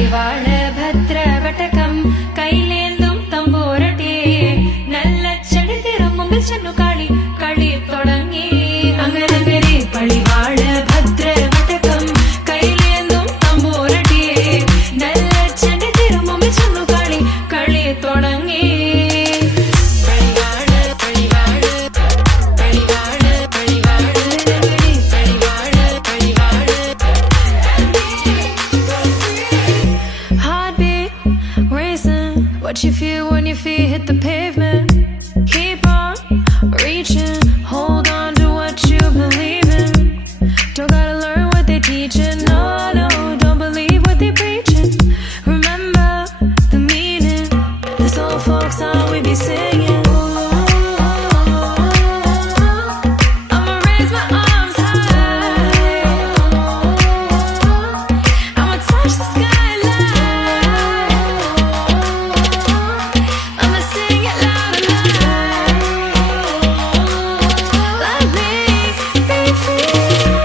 பழிவாழ பத்ர வட்டகம் கையிலேந்தும் தம்போரட்டே நல்ல செடி திரும்பும் சென்னு காளி களி தொடங்கி அங்கரங்கரே பழிவாழ பத்ர வட்டகம் கையிலேந்தும் தம்போரட்டே நல்ல செடி திரும்பும் சென்னு காளி களி தொடங்கி What you feel when your feet hit the pavement? Keep on reaching, hold on to what you believe in. Don't gotta learn what they teaching, no, no, don't believe what they preaching. Remember the meaning, this old folk song we be singing. I'ma raise my arms high, I'ma touch the sky.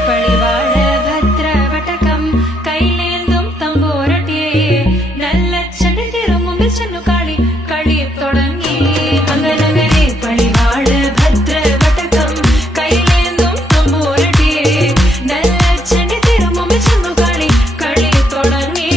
பழிவாழ பத்ர வட்டகம் கையிலேந்தும் தம்போரட்டே நல்ல செடி திரும்பும் சென்னு காளி களி தொடங்கி அங்கனங்கரி பழிவாழ பத்ர வட்டகம் கையிலேந்தும் தம்போரட்டே நல்ல செடி திரும்பும் சென்னு காளி களி தொடங்கி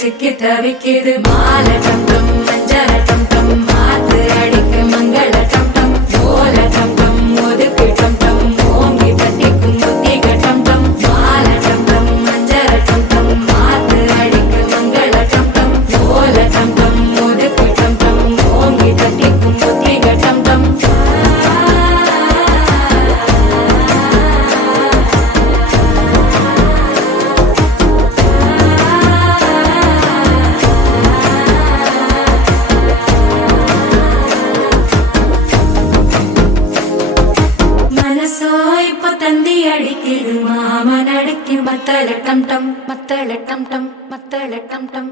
சிக்கி தவிக்கிது மால டம் டம் மஞ்சள டம் டம் மாத்து அடிக்க மங்கள டம் டம் ஓல டம் டம் ஒதுக்கு டம் டம் ஓங்கி தட்டிக்கும் புத்திக டம் டம் மால டம் டம் மஞ்சள டம் டம் மாத்து அடிக்க மங்கள டம் டம் ஓல டம் டம் ஒதுக்கு டம் டம் ஓங்கி தட்டிக்கும் புத்திக டம் டம் அடிக்குது மாமன் அடிக்கு மத்தள டம் டம் மத்தள டம் டம் மத்தள டம் டம்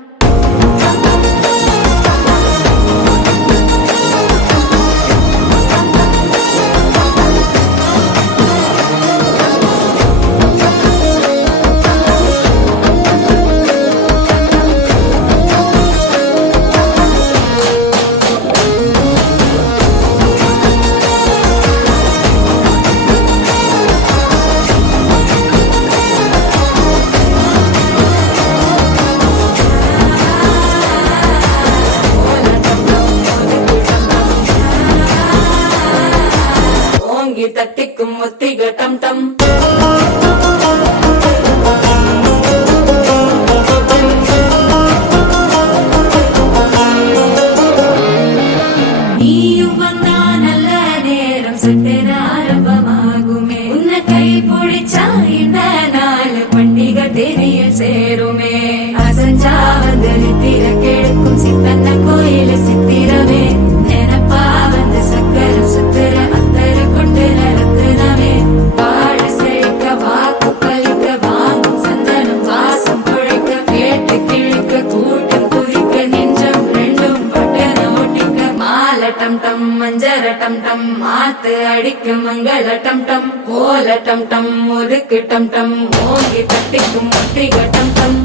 தட்டிக்கும் முத்திக டம் டம் நீயும் வந்தா நல்ல நேரம் சட்டென ஆரம்பமாகுமே உன்னை கை பிடிச்சா இந்த நாள் பண்டிகை தெரிய சேருமே அசஞ்சா வந்து நித்திர கெடுக்கும் சித்தன்ன கோயில சித்திரமே நினப்பா வந்து சக்கர சுத்திர அத்தர கொண்டு நடத்துனவே ஆத்து அடிக்கும் மங்கள டம் டம் ஓல டம் டம் ஒதுக்கு டம் டம் ஓங்கி தட்டிக்கும் முத்திக டம் டம்